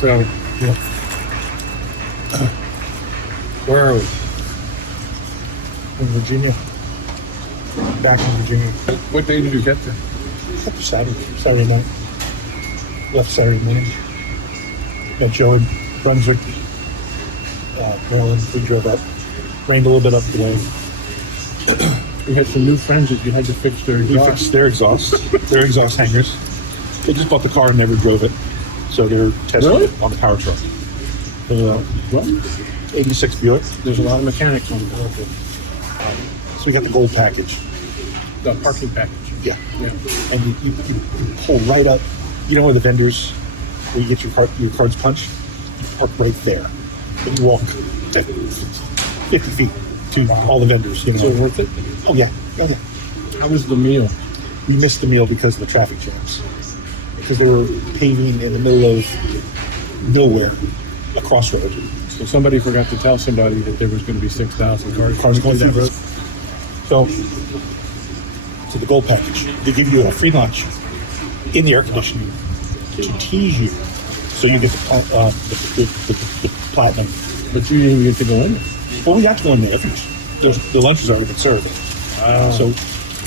So, Yeah. where are we? In Virginia. Back in Virginia. What day did you get there? After Saturday night. Left Saturday morning. Met Joe in Brunswick, Maryland. We drove up. Rained a little bit up the way. You had some new friends that you had to fix their We exhaust. fixed their exhaust hangers. They just bought the car and never drove it. So they're testing Really? it on the power truck. Well, 86 Buick. there's a lot of mechanics on board. So we got the gold package. The parking package. Yeah. Yeah. And you pull right up. You know where the vendors, where you get your cards punched? You park right there. And you walk 50 feet to all the vendors. You know. So worth it? Oh yeah. Oh yeah. How was the meal? We missed the meal because of the traffic jams. Because they were paving in the middle of nowhere, a crossroad. So somebody forgot to tell somebody that there was going to be 6,000 Cars going through that road. So the gold package, they give you a free lunch in the air conditioning to tease you, so you get the platinum. But you didn't even get to go in there. Well, we got to go in there. The lunch was already been served. So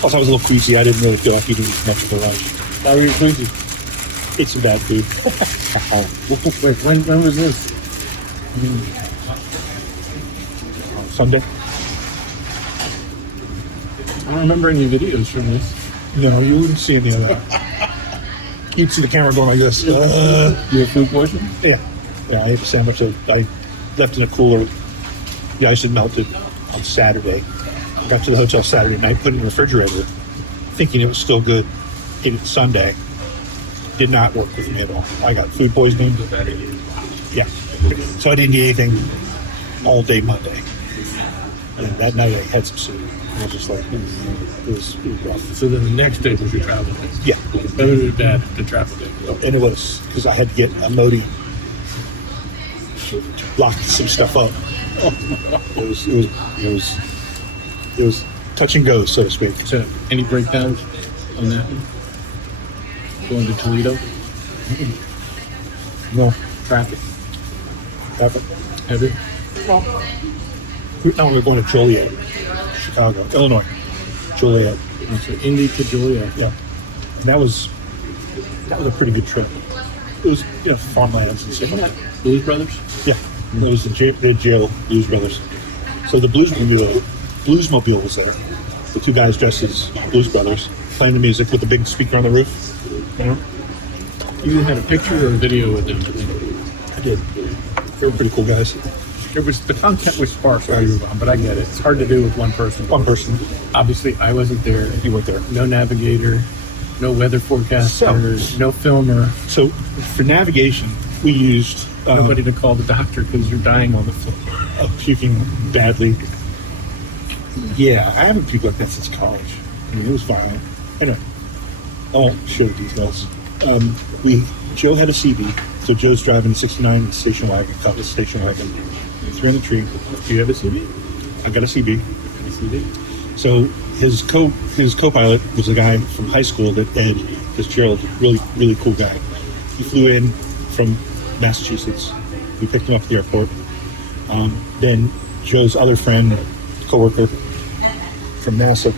plus I was a little queasy. I didn't really feel like eating much for lunch. How were you queasy? Ate some bad food. Wait, when was this? Sunday. I don't remember any videos from this. No, you wouldn't see any of that. You'd see the camera going like this. You have food poisoning? Yeah, I ate a sandwich that I left in a cooler. The ice had melted on Saturday. Got to the hotel Saturday night, put it in the refrigerator, thinking it was still good. Ate it Sunday. Did not work with me at all. I got food poisoning. Yeah. So I didn't eat anything all day Monday. And that night I had some soup. I was just like, it was rough. So then the next day was your travel day. Yeah. That was bad, the travel day. And it was because I had to get a modem to lock some stuff up. It was touch and go, so to speak. So any breakdowns on that? Going to Toledo? No, Traffic? heavy. Now we're going to Joliet, Chicago, Illinois. Joliet. So Indy to Joliet. Yeah. And that was a pretty good trip. It was, farmlands and stuff like that. Blues Brothers? Yeah. It was the jail Blues Brothers. So the Bluesmobile was there. The two guys dressed as Blues Brothers playing the music with the big speaker on the roof. You had a picture or a video with them? I did. They were pretty cool guys. The content was sparse earlier on, but I get it. It's hard to do with one person. One person. Obviously, I wasn't there. You weren't there. No navigator, no weather forecaster, So- no filmer, So for navigation, we used nobody to call the doctor because you're dying on the floor. puking badly. Yeah, I haven't puked like that since college. I mean, it was violent. Anyway, I won't share the details. Joe had a CB, so Joe's driving a 69 station wagon, Cutlass station wagon. Threw in the tree. Do you have a CB? I got a CB. A CB? So his co-pilot was a guy from high school that Ed Fitzgerald, really, really cool guy. He flew in from Massachusetts. We picked him up at the airport. Then Joe's other friend, coworker from NASA,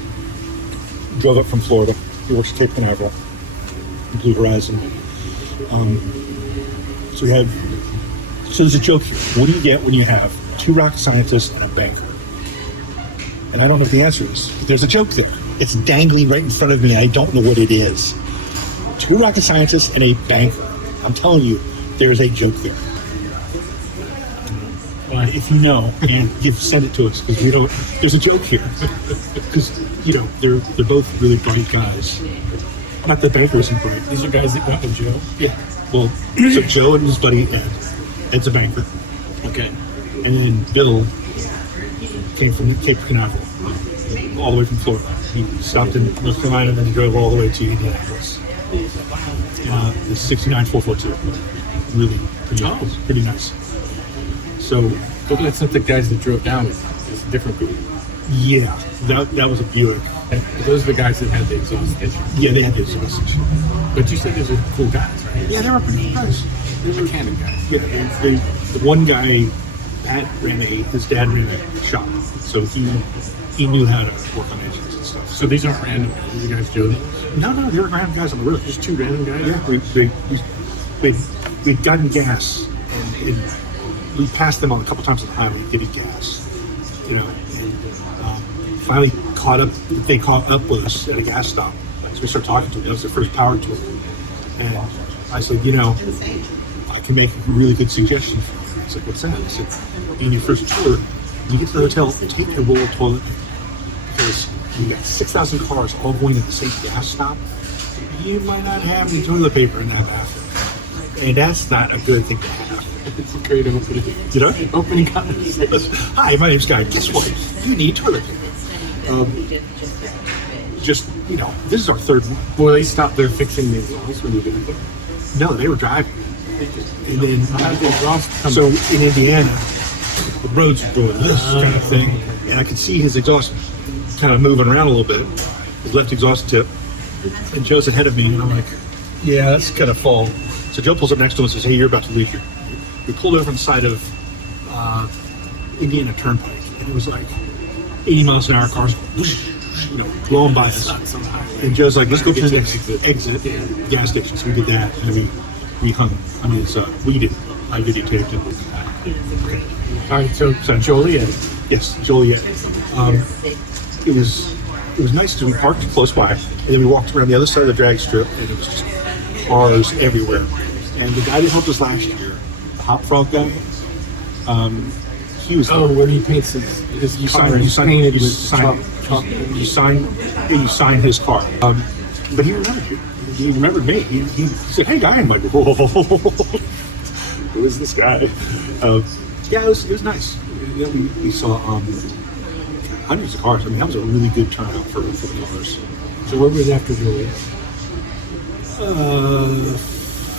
drove up from Florida. He works at Cape Canaveral, Blue Horizon. So there's a joke here. What do you get when you have two rocket scientists and a banker? And I don't know what the answer is, but there's a joke there. It's dangling right in front of me. I don't know what it is. Two rocket scientists and a banker. I'm telling you, there is a joke there. If you know, and send it to us, because we don't. There's a joke here, because they're both really bright guys. Not that banker isn't bright. These are guys that went with Joe? Yeah. Well, so Joe and his buddy Ed. Ed's a banker. Okay. And then Bill came from Cape Canaveral, all the way from Florida. He stopped in North Carolina and then drove all the way to Indianapolis. The 69 442. Really pretty nice. So, But that's not the guys that drove down it. It's a different group. yeah, that was a Buick. But those are the guys that had the exhaust issue. Yeah, they had the exhaust. But you said those are cool guys, right? Yeah, they were pretty nice. Mechanic guys. Yeah, the one guy, Pat ran his dad ran a shop, so he knew how to work on engines and stuff. So these aren't random guys. These are guys Joe. No, they were random guys on the road. Just two random guys. Yeah, we'd gotten gas, and we passed them on a couple times on the highway getting gas, and finally they caught up with us at a gas stop. So we started talking to them. That was their first power tour, and I said, I can make a really good suggestion for you. He's like, what's that? I said, in your first tour, when you get to the hotel, take your roll of toilet paper, because you got 6,000 cars all going to the same gas stop. You might not have any toilet paper in that bathroom, and that's not a good thing to have. It's a great opening. Opening conversation. Hi, my name's Guy. Guess what? You need toilet paper. This is our third one. Well, they stopped there fixing the exhaust when you did it. No, they were driving. And then, How did the exhaust come? so in Indiana, the roads were doing this kind of thing, and I could see his exhaust kind of moving around a little bit, his left exhaust tip, and Joe's ahead of me, and I'm like, yeah, that's kind of full. So Joe pulls up next to him and says, hey, you're about to leave here. We pulled over on the side of Indiana Turnpike, and it was like 80 miles an hour cars, whoosh, blowing by us. And Joe's like, let's go to the next exit gas station. So we did that, and we hung. We did. I videotaped it. Okay. All right, so Joliet. Yes, Joliet. It was nice because we parked close by, and then we walked around the other side of the drag strip, and it was just cars everywhere. And the guy that helped us last year, the Hop Frog guy, he was. Oh, where he paints his You car. sign his car. But he remembered you. He remembered me. He said, "Hey, guy." I'm like, "Whoa, who is this guy?" Yeah, it was nice. We saw hundreds of cars. I mean, that was a really good turnout for the cars. So where was after Joliet?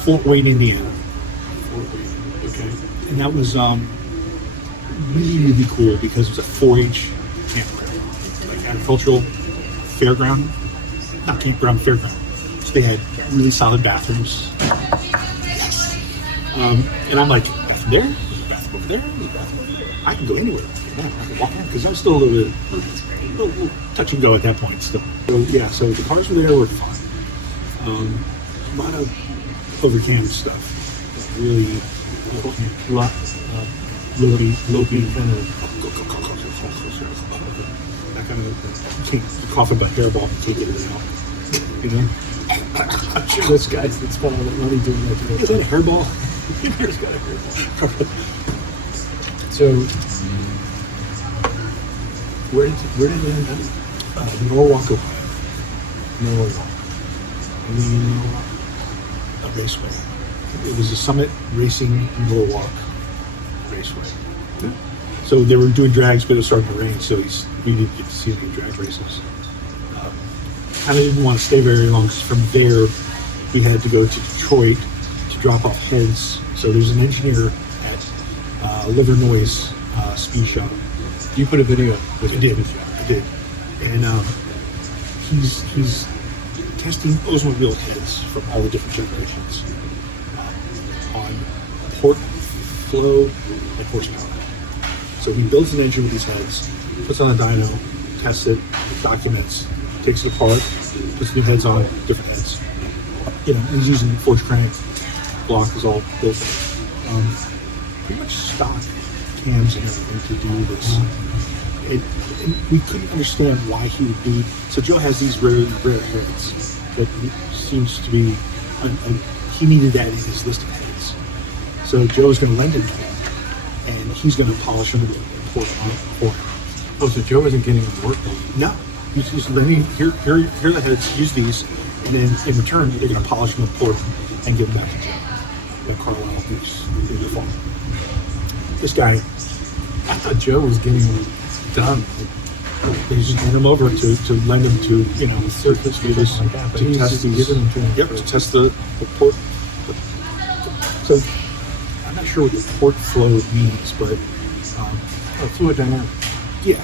Fort Wayne, Indiana, Okay. and that was really cool because it was a 4-H campground, like agricultural fairground, not campground, fairground. So they had really solid bathrooms. Yes. And I'm like, bathroom there, there's a bathroom over there, there's a bathroom over there. I can go anywhere. I can walk in because I'm still a little touch and go at that point still. So yeah, so the cars were there were fun. A lot of overcam stuff. Really low-beat kind of that kind of you can't cough about hairball and can't get it out. I'm sure those guys that spent all that money doing that. Is that a hairball? There's got a hairball. So where did it end up? Norwalk, Ohio. Norwalk. A raceway. It was a Summit Racing Norwalk Raceway. Yeah. So they were doing drags, but it was starting to rain, so we didn't get to see any drag races. Kind of didn't want to stay very long because from there we had to go to Detroit to drop off heads. So there's an engineer at Liver Noise Speed Shop. You put a video with I did. And he's testing Oldsmobile heads from all the different generations on port flow and horsepower. So he builds an engine with these heads, puts on a dyno, tests it, documents, takes it apart, puts new heads on, different heads. He's using forged crank, block is all built. Pretty much stock cams and everything to do this. And we couldn't understand why he would need. So Joe has these rare heads that seems to be. He needed that in his list of heads. So Joe's going to lend it to him, and he's going to polish them and pour them on for him. Oh, so Joe wasn't getting them work done. No, he's just letting here are the heads. Use these, and then in return they're going to polish them and pour them and give them back to Joe. That Carlisle who's in the farm. This guy, I thought Joe was getting them done. they just hand them over to lend them to surface readers like that, but to he's test just these. giving them to him Yep, for- to test the port. So I'm not sure what the port flow means, but fluid dynamic. yeah.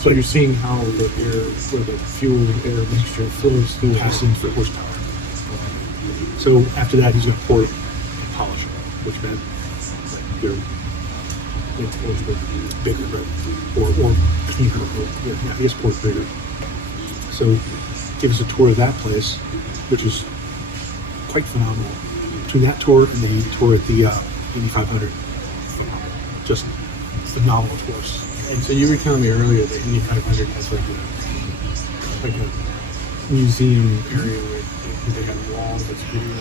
So you're seeing how the air, where the fuel air mixture flows through. Passing for horsepower. So after that, he's going to pour it and polish it. which meant like they're bigger, right? Or cleaner, or yeah, I guess port's bigger. So give us a tour of that place, which is quite phenomenal. Between that tour and the tour at the Indy 500, phenomenal. Just phenomenal tours. And so you were telling me earlier that Indy 500 has like a museum area where they got a wall that's video,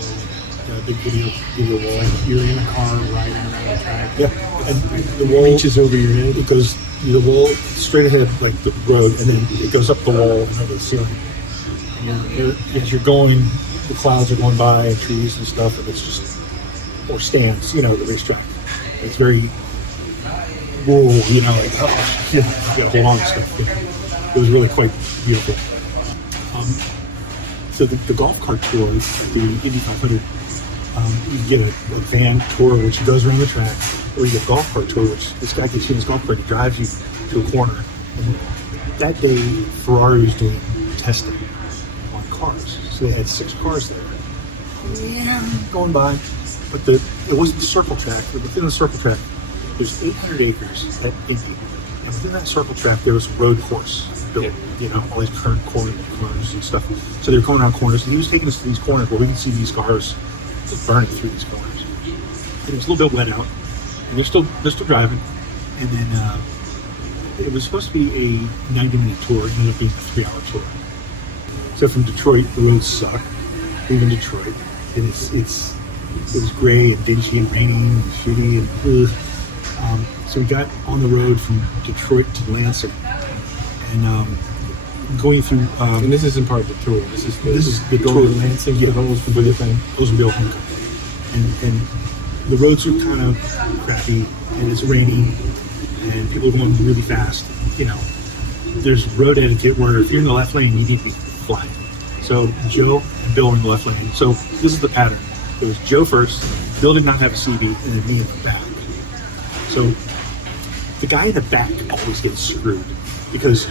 A big video wall. like you're in a car riding around the track. Yeah, and the It wall reaches over your head. it goes the wall straight ahead, like the road, and then it goes up the wall and over the ceiling. And as you're going, the clouds are going by and trees and stuff, and it's just or stands, the racetrack. It's very rural, like you got hold on to stuff. It was really quite beautiful. So the golf cart tour, the Indy 500, you get a van tour which goes around the track, or you get a golf cart tour, which this guy gets you in his golf cart, he drives you to a corner. And that day, Ferrari was doing testing on cars, so they had 6 cars there. Going by, but it wasn't the circle track. But within the circle track, there's 800 acres at Indy, and within that circle track, there was a road course built. All these current corners and stuff. So they were going around corners, and he was taking us to these corners where we can see these cars just burning through these corners. And it was a little bit wet out, and they're still driving. And then it was supposed to be a 90-minute tour. It ended up being a 3-hour tour. So from Detroit, the roads suck. Leaving Detroit, and it was gray and dingy and rainy and shitty and so we got on the road from Detroit to Lansing, and going through. And this isn't part of the tour. This is the tour. tour of Lansing. Yeah, the Oldsmobile thing. Oldsmobile Homecoming, and the roads are kind of crappy, and it's raining, and people are going really fast. There's road etiquette where if you're in the left lane, you need to be flying. So Joe and Bill were in the left lane. So this is the pattern. It was Joe first, Bill did not have a CB, and then me in the back. So the guy in the back always gets screwed because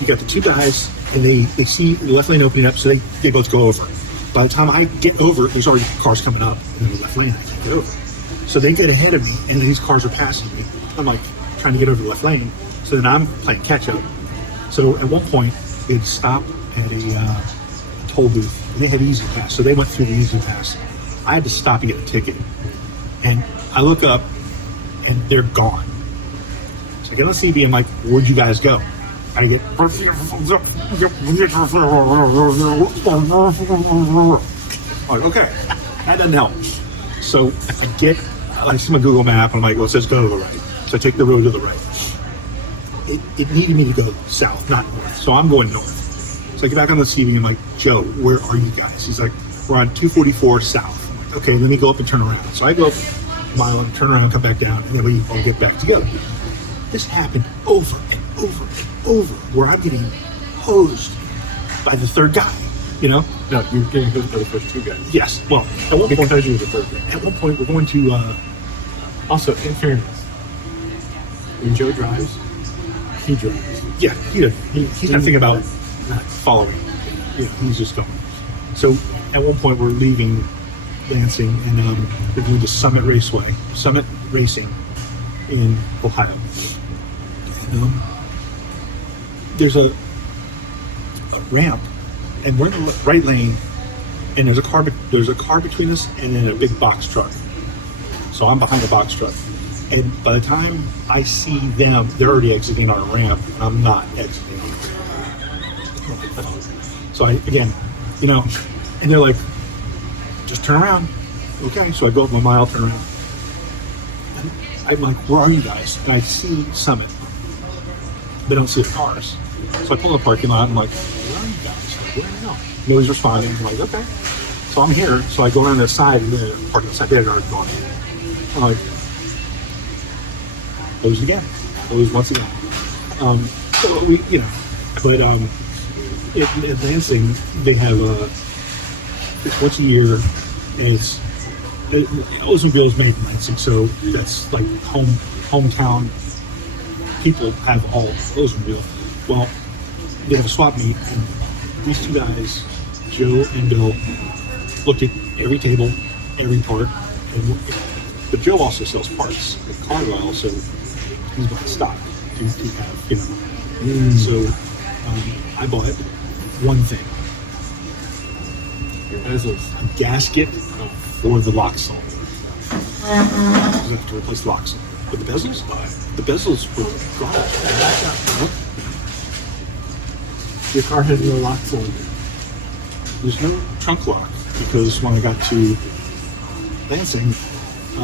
you got the 2 guys and they see the left lane opening up, so they both go over. By the time I get over, there's already cars coming up in the left lane. I can't get over. So they get ahead of me, and these cars are passing me. I'm like trying to get over the left lane. So then I'm playing catch up. So at one point, we had to stop at a toll booth, and they had Easy Pass, so they went through the Easy Pass. I had to stop and get a ticket, and I look up, and they're gone. So I get on the CB, I'm like, where'd you guys go? I get, I'm like, okay, that doesn't help. So I see my Google map, and I'm like, well, it says go to the right. So I take the road to the right. It needed me to go south, not north, so I'm going north. So I get back on the CB, I'm like, Joe, where are you guys? He's like, we're on 244 south. I'm like, okay, let me go up and turn around. So I go up a mile and turn around, come back down, and then we all get back together. This happened over and over and over, where I'm getting hosed by the third guy, No, you're getting hosed by the first 2 guys. Yes, well, at one point, Because you were the third guy. at one point we're going to, Also, in fairness, when Joe drives, he drives. yeah, he's not thinking about not following. He's just going. So at one point we're leaving Lansing, and we're going to Summit Racing in Ohio. And there's a ramp, and we're in the right lane, and there's a car between us, and then a big box truck. So I'm behind the box truck. And by the time I see them, they're already exiting our ramp, and I'm not exiting. So and they're like, just turn around. Okay, so I go up a mile, turn around. And I'm like, where are you guys? And I see Summit, but I don't see the cars. So I pull in the parking lot, and I'm like, where are you guys? Like, where are you going? Nobody's responding. I'm like, okay. So I'm here. So I go around the side, and the parking lot side, they had already gone in. I'm like, closed again. Closed once again. So we, but in Lansing, they have it's once a year, and it's Oldsmobile is made in Lansing, so that's like hometown people have all Oldsmobile. Well, they have a swap meet, and these 2 guys, Joe and Bill, looked at every table, every part, But Joe also sells parts. The car guy also, he's buying stock to have, you know. So I bought one thing. Your bezels. A gasket for the lock cylinder. You have to replace the lock cylinder. But the bezels were garbage. Your car has no lock cylinder. There's no trunk lock because when I got to Lansing, I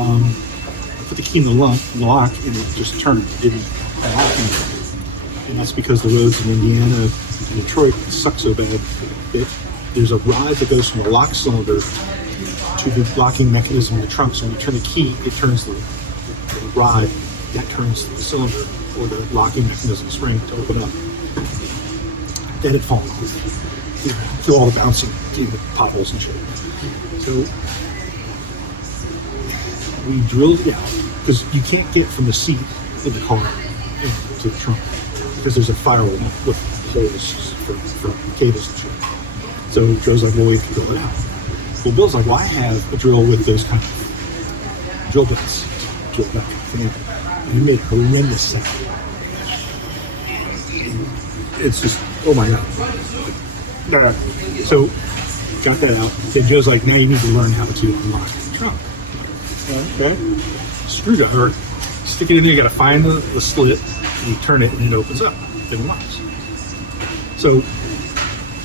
put the key in the lock and it just turned. It didn't lock anything. And that's because the roads in Indiana and Detroit suck so bad that there's a rod that goes from the lock cylinder to the locking mechanism in the trunk. So when you turn the key, it turns the rod that turns the cylinder or the locking mechanism spring to open up. That had fallen off. You know, through all the bouncing, the potholes and shit. So we drilled it out because you can't get from the seat in the car into the trunk because there's a firewall with holes for cables and shit. So Joe's like, well, we have to drill it out. Well, Bill's like, well, I have a drill with those kind of drill bits, drill that kind of thing. And we made a horrendous sound. It's just, oh my God. So, got that out. Then Joe's like, now you need to learn how to unlock the trunk. Okay. Screwdriver, stick it in there, you gotta find the slit, and you turn it, and it opens up. It unlocks. So,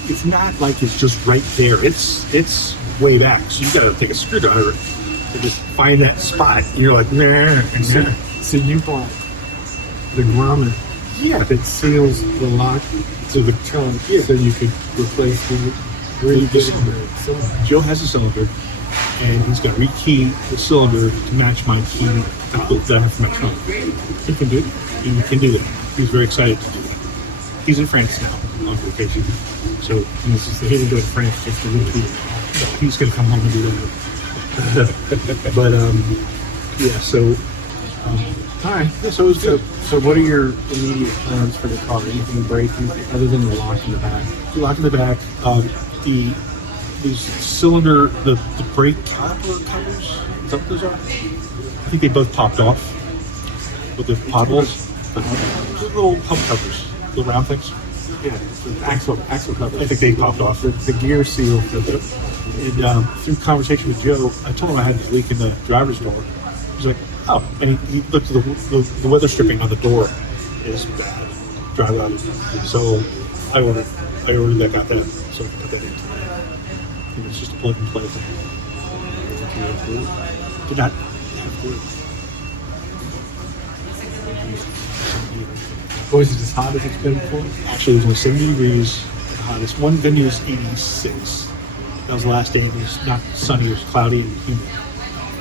it's not like it's just right there. It's way back. So you gotta take a screwdriver and just find that spot. And you're like, nah. So you bought the grommet that seals the lock to the trunk so you could replace the cylinder. Joe has a cylinder, and he's got to rekey the cylinder to match my key that I have for my trunk. He can do it. He can do that. He's very excited to do that. He's in France now on vacation, so He didn't go to France just to rekey it. he's going to come home and do that. But yeah, so all right. Yeah, so it was good. So what are your immediate plans for the car? Anything breaking other than the lock in the back? Lock in the back. The cylinder, the brake caliper covers. Is that what those are? I think they both popped off with the potholes. Those little pump covers, little round things. Yeah, the axle cover. I think they popped off. The gear seal. And through conversation with Joe, I told him I had this leak in the driver's door. He's like, oh, and he looked at the weather stripping on the door is bad. Drive out. So I ordered that, got that, so I can put that in today. And it's just a plug and play thing. Did not have to. Was it as hot as it's been before? Actually, it was only 70 degrees. The hottest. One good news, 86. That was the last day. It was not sunny. It was cloudy and humid.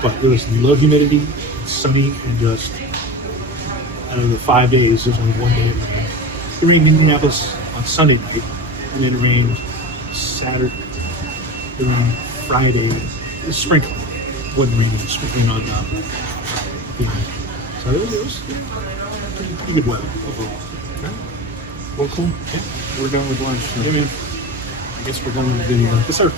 But there was low humidity, sunny, and just out of the 5 days, there's only 1 day of rain. It rained in Indianapolis on Sunday night, and then it rained Saturday. It rained Friday. It was sprinkling. It wasn't raining. It was sprinkling on Friday. So it was pretty good weather overall. Okay. Well, cool. Yeah. We're done with lunch. Yeah, man. I guess we're done with the video. Yes, sir.